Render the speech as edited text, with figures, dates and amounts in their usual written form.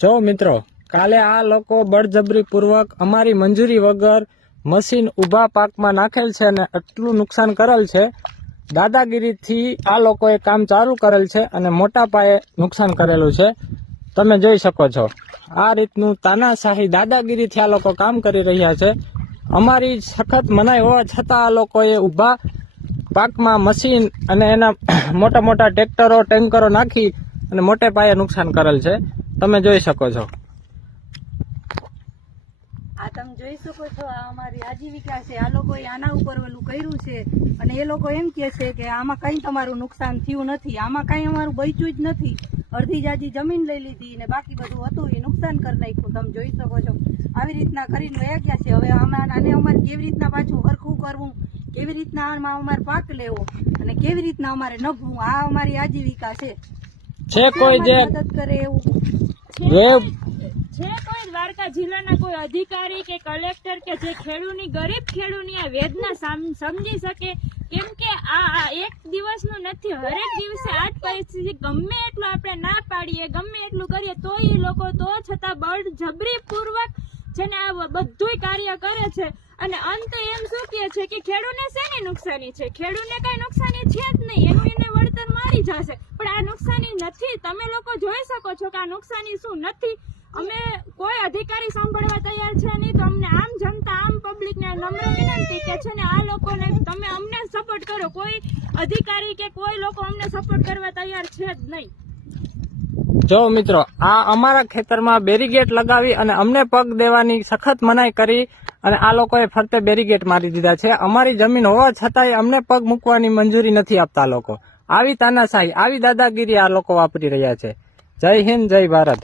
જો મિત્રો, કાલે આ લોકો બળજબરી પૂર્વક અમારી મંજૂરી વગર મશીન ઊભા પાકમાં નાખેલ છે અને આટલું નુકસાન કરેલ છે. દાદાગીરીથી આ લોકોએ કામ ચાલુ કરેલ છે અને મોટા પાયે નુકસાન કરેલું છે. તમે જોઈ શકો છો આ રીતનું તાનાશાહી દાદાગીરીથી આ લોકો કામ કરી રહ્યા છે. અમારી સખત મનાઈ હોવા છતાં આ લોકોએ ઊભા પાકમાં મશીન અને એના મોટા મોટા ટ્રેક્ટરો ટેન્કરો નાખી અને મોટે પાયે નુકસાન કરેલ છે. તમે જોઈ શકો છો. આ તમે જોઈ શકો છો, આ અમારી આજીવિકા છે. આ લોકોએ આના ઉપર ઓલું કર્યું છે અને એ લોકો એમ કે છે કે આમાં કઈ તમારું નુકસાન થયું નથી, આમાં કઈ અમારું બચ્યું જ નથી. અડધી જાજી જમીન લઈ લીધી ને બાકી બધું હતું એ નુકસાન કરી નાખ્યું. તમે જોઈ શકો છો આવી રીતના કરીને વયા ગયા છે. હવે આને અમારે કેવી રીતના પાછું હરખું કરવું, કેવી રીતના આમાં અમારે પાક લેવો અને કેવી રીતના અમારે નભવું, આ અમારી આજીવિકા છે. કોઈ જે મદદ કરે એવું છે કોઈ દ્વારકા જિલ્લાના કોઈ અધિકારી કે કલેક્ટર કે જે ખેડૂતની ગરીબ ખેડૂતની આ વેદના સમજી શકે? કેમ કે આ એક દિવસનું નથી, હરેક દિવસે આ જ પરિસ્થિતિ. ગમે એટલું આપણે ના પાડીએ, ગમે એટલું કરીએ તો એ લોકો તો છતાં બળજબરી પૂર્વક છે ને આ બધું કાર્ય કરે છે. અને અંત એમ શું કહે છે કે ખેડૂતને શેની નુકસાની છે? ખેડૂતને કઈ નુકસાની છે જ નહીં, એનું એને વળતર મારી જશે. પણ આ નુકસાની નથી. તમે લોકો જોઈ શકો છો કે આ નુકસાની શું નથી. અમે કોઈ અધિકારી સાંભળવા તૈયાર છે નહીં, તો અમને આમ જનતા, આમ પબ્લિકને નમ્ર વિનંતી કે છે ને આ લોકોને તમે અમને સપોર્ટ કરો. કોઈ અધિકારી કે કોઈ લોકો અમને સપોર્ટ કરવા તૈયાર છે જ નહીં. જો મિત્રો, આ અમારા ખેતરમાં બેરીગેટ લગાવી અને અમને પગ દેવાની સખત મનાઈ કરી અને આ લોકોએ ફરતે બેરીગેટ મારી દીધા છે. અમારી જમીન હોવા છતાંય અમને પગ મૂકવાની મંજૂરી નથી આપતા લોકો. આવી તાનાશાહી, આવી દાદાગીરી આ લોકો વાપરી રહ્યા છે. જય હિન્દ, જય ભારત.